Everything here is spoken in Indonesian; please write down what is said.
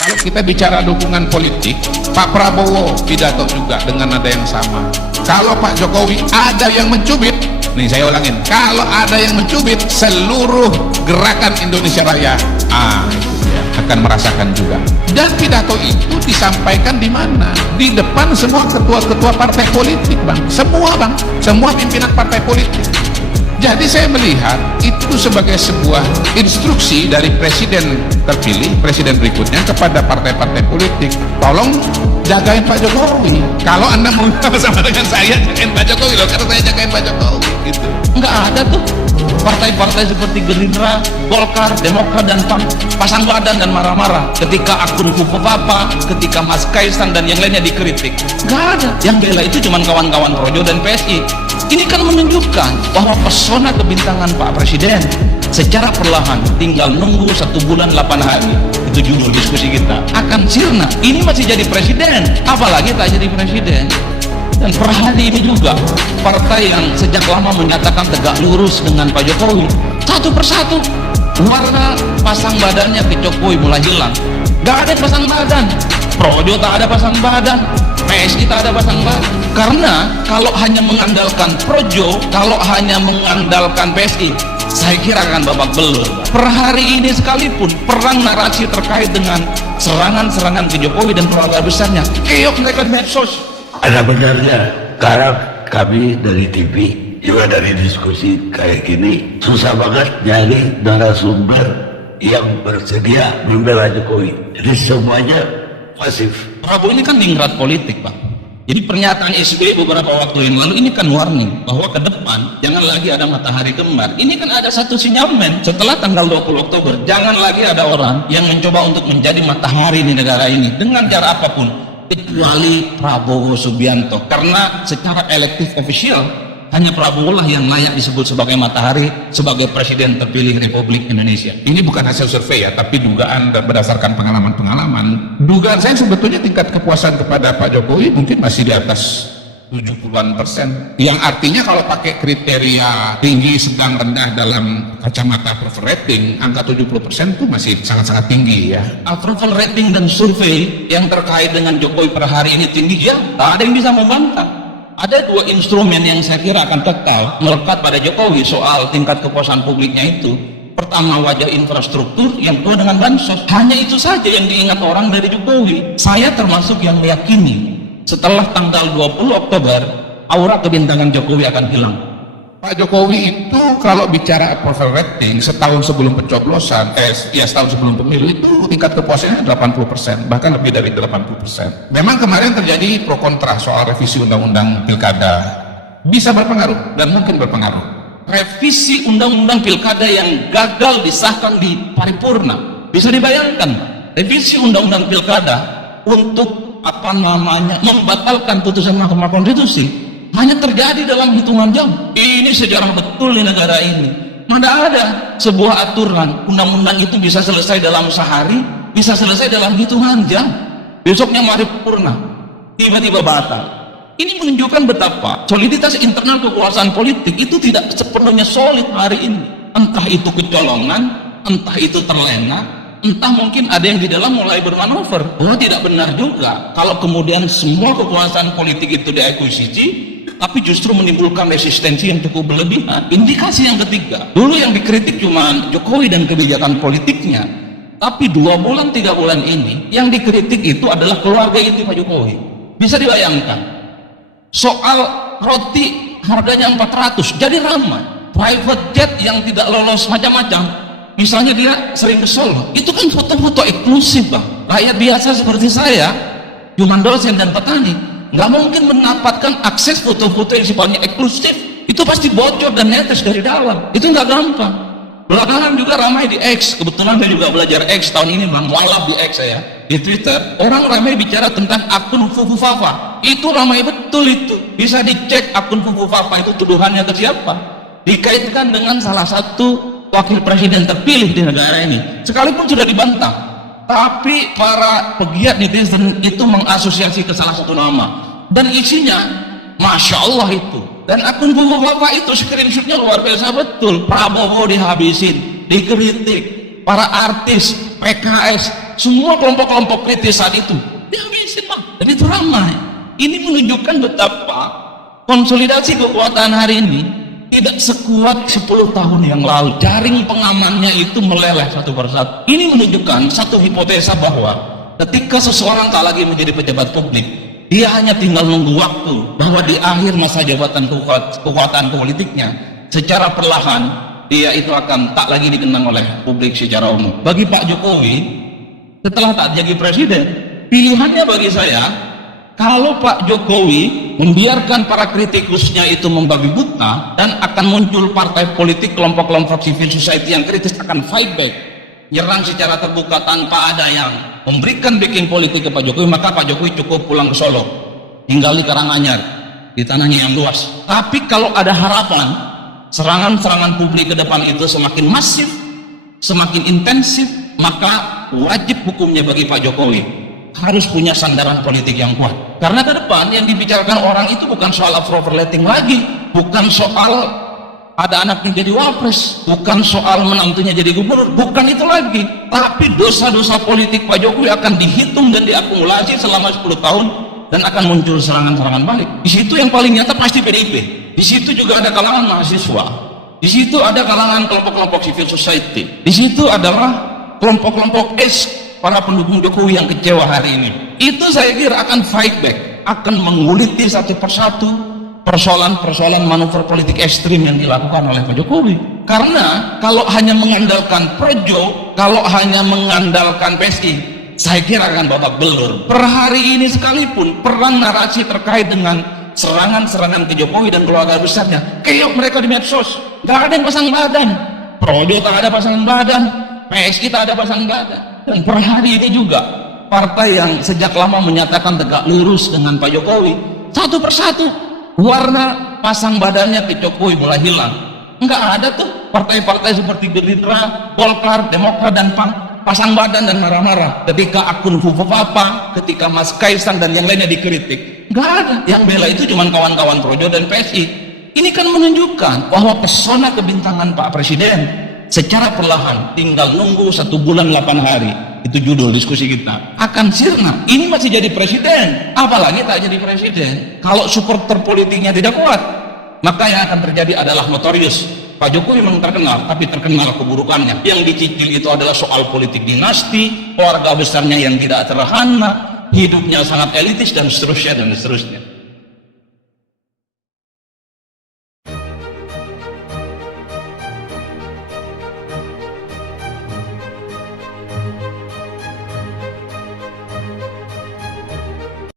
Kalau kita bicara dukungan politik, Pak Prabowo pidato juga dengan nada yang sama. Kalau Pak Jokowi ada yang mencubit, nih saya ulangin, kalau ada yang mencubit seluruh gerakan Indonesia Raya, itu dia akan merasakan juga. Dan pidato itu disampaikan di mana? Di depan semua ketua-ketua partai politik, bang. Semua pimpinan partai politik. Jadi saya melihat itu sebagai sebuah instruksi dari presiden terpilih, presiden berikutnya kepada partai-partai politik. Tolong jagain Pak Jokowi. Kalau Anda mau sama dengan saya, jagain Pak Jokowi loh, karena saya jagain Pak Jokowi gitu. Nggak ada tuh partai-partai seperti Gerindra, Golkar, Demokrat, dan PAN pasang badan dan marah-marah ketika akun Kupu Papa, ketika Mas Kaisang dan yang lainnya dikritik. Nggak ada. Yang bela itu cuma kawan-kawan Projo dan PSI. Ini kan menunjukkan bahwa pesona kebintangan Pak Presiden secara perlahan, tinggal nunggu 1 bulan 8 hari, itu judul diskusi kita, akan sirna. Ini masih jadi presiden, apalagi tak jadi presiden. Dan per hari ini juga partai yang sejak lama menyatakan tegak lurus dengan Pak Jokowi, satu persatu warna pasang badannya ke Jokowi mulai hilang. Gak ada pasang badan, Projo tak ada pasang badan, PSI tak ada pasang badan. Karena kalau hanya mengandalkan Projo, kalau hanya mengandalkan PSI, saya kira akan babak belur. Per hari ini sekalipun perang narasi terkait dengan serangan-serangan ke Jokowi dan keluarga besarnya keok mereka di medsos. Ada benarnya sekarang kami dari TV juga dari diskusi kayak gini susah banget nyari narasumber yang bersedia membela Jokowi. Jadi semuanya pasif. Prabowo ini kan dingrat politik, Pak. Jadi pernyataan SBY beberapa waktu yang lalu ini kan warning bahwa ke depan jangan lagi ada matahari kembar. Ini kan ada satu sinyalmen setelah tanggal 20 Oktober, jangan lagi ada orang yang mencoba untuk menjadi matahari di negara ini dengan cara apapun, kecuali Prabowo Subianto. Karena secara elektif official hanya Prabowo lah yang layak disebut sebagai matahari, sebagai presiden terpilih Republik Indonesia. Ini bukan hasil survei ya, tapi dugaan berdasarkan pengalaman-pengalaman. Dugaan saya sebetulnya tingkat kepuasan kepada Pak Jokowi mungkin masih di atas 70-an%. Yang artinya kalau pakai kriteria tinggi, sedang, rendah dalam kacamata approval rating, angka 70% itu masih sangat-sangat tinggi ya. Approval rating dan survei yang terkait dengan Jokowi per hari ini tinggi, ya tak ada yang bisa membantah. Ada 2 instrumen yang saya kira akan kekal melekat pada Jokowi soal tingkat kepuasan publiknya itu. Pertama, wajah infrastruktur, yang kedua dengan bansos. Hanya itu saja yang diingat orang dari Jokowi. Saya termasuk yang meyakini setelah tanggal 20 Oktober aura kebintangan Jokowi akan hilang. Pak Jokowi itu kalau bicara approval rating setahun sebelum pencoblosan, setahun sebelum pemilu itu tingkat kepuasannya 80%, bahkan lebih dari 80%. Memang kemarin terjadi pro kontra soal revisi undang-undang pilkada. Bisa berpengaruh dan mungkin berpengaruh. Revisi undang-undang pilkada yang gagal disahkan di paripurna. Bisa dibayangkan, revisi undang-undang pilkada untuk membatalkan putusan Mahkamah Konstitusi hanya terjadi dalam hitungan jam. Ini sejarah betul di negara ini. Mana ada sebuah aturan undang-undang itu bisa selesai dalam sehari, bisa selesai dalam hitungan jam. Besoknya paripurna, tiba-tiba batal. Ini menunjukkan betapa soliditas internal kekuasaan politik itu tidak sepenuhnya solid hari ini. Entah itu kecolongan, entah itu terlena, entah mungkin ada yang di dalam mulai bermanuver. Tidak benar juga kalau kemudian semua kekuasaan politik itu diakuisisi, tapi justru menimbulkan resistensi yang cukup berlebihan. Indikasi yang ketiga, dulu yang dikritik cuma Jokowi dan kebijakan politiknya, tapi 2 bulan 3 bulan ini yang dikritik itu adalah keluarga inti Pak Jokowi. Bisa dibayangkan soal roti harganya 400 jadi ramai, private jet yang tidak lolos macam-macam. Misalnya dia sering ke Solo, itu kan foto-foto eksklusif, Bang. Rakyat biasa seperti saya, cuma dosen dan petani, nggak mungkin mendapatkan akses foto-foto yang sifatnya eksklusif. Itu pasti bocor dan netes dari dalam. Itu nggak gampang. Belakangan juga ramai di X. Kebetulan saya juga belajar X tahun ini, Bang. Mualaf di X saya. Di Twitter, orang ramai bicara tentang akun Fufu Fafa. Itu ramai betul itu. Bisa dicek akun Fufu Fafa itu tuduhannya ke siapa. Dikaitkan dengan salah satu wakil presiden terpilih di negara ini, sekalipun sudah dibantah, tapi para pegiat netizen itu mengasosiasi ke salah satu nama dan isinya Masya Allah itu. Dan akun Fufu Fafa itu screenshotnya luar biasa betul. Prabowo dihabisin, dikritik, para artis PKS semua kelompok-kelompok kritis saat itu dihabisin Pak, dan itu ramai. Ini menunjukkan betapa konsolidasi kekuatan hari ini tidak sekuat 10 tahun yang lalu. Jaring pengamannya itu meleleh satu persatu. Ini menunjukkan satu hipotesa bahwa ketika seseorang tak lagi menjadi pejabat publik, dia hanya tinggal nunggu waktu bahwa di akhir masa jabatan kekuatan politiknya secara perlahan dia itu akan tak lagi dikenang oleh publik secara umum. Bagi Pak Jokowi, setelah tak jadi presiden, pilihannya bagi saya, kalau Pak Jokowi membiarkan para kritikusnya itu membabi buta dan akan muncul partai politik, kelompok-kelompok civil society yang kritis akan fight back, nyerang secara terbuka tanpa ada yang memberikan backing politik ke Pak Jokowi, maka Pak Jokowi cukup pulang ke Solo, tinggal di Karanganyar, di tanahnya yang luas. Tapi kalau ada harapan serangan-serangan publik ke depan itu semakin masif, semakin intensif, maka wajib hukumnya bagi Pak Jokowi harus punya sandaran politik yang kuat. Karena ke depan yang dibicarakan orang itu bukan soal approval rating lagi, bukan soal ada anaknya jadi wapres, bukan soal menantunya jadi gubernur, bukan itu lagi. Tapi dosa-dosa politik Pak Jokowi akan dihitung dan diakumulasi selama 10 tahun dan akan muncul serangan-serangan balik. Di situ yang paling nyata pasti PDIP. Di situ juga ada kalangan mahasiswa. Di situ ada kalangan kelompok-kelompok civil society. Di situ adalah kelompok-kelompok para pendukung Jokowi yang kecewa hari ini. Itu saya kira akan fight back, akan menguliti satu persatu persoalan-persoalan manuver politik ekstrim yang dilakukan oleh Pak Jokowi. Karena kalau hanya mengandalkan Projo, kalau hanya mengandalkan PSI, saya kira akan babak belur. Per hari ini sekalipun perang narasi terkait dengan serangan-serangan ke Jokowi dan keluarga besarnya, keok mereka di medsos, gak ada yang pasang badan. Projo tak ada pasangan badan, PSI tak ada pasangan badan. Dan per hari ini juga partai yang sejak lama menyatakan tegak lurus dengan Pak Jokowi, satu persatu warna pasang badannya ke Jokowi mulai hilang. Enggak ada tuh partai-partai seperti Gerindra, Golkar, Demokrat dan PAN pasang badan dan marah-marah ketika akun Fufapa, ketika Mas Kaisang dan yang lainnya dikritik. Enggak ada. Yang bela itu cuma kawan-kawan Projo dan PSI. Ini kan menunjukkan bahwa pesona kebintangan Pak Presiden secara perlahan, tinggal nunggu 1 bulan 8 hari, itu judul diskusi kita, akan sirna. Ini masih jadi presiden, apalagi tak jadi presiden. Kalau supporter politiknya tidak kuat, maka yang akan terjadi adalah notorious. Pak Jokowi memang terkenal, tapi terkenal keburukannya. Yang dicicil itu adalah soal politik dinasti, keluarga besarnya yang tidak terhana, hidupnya sangat elitis, dan seterusnya dan seterusnya.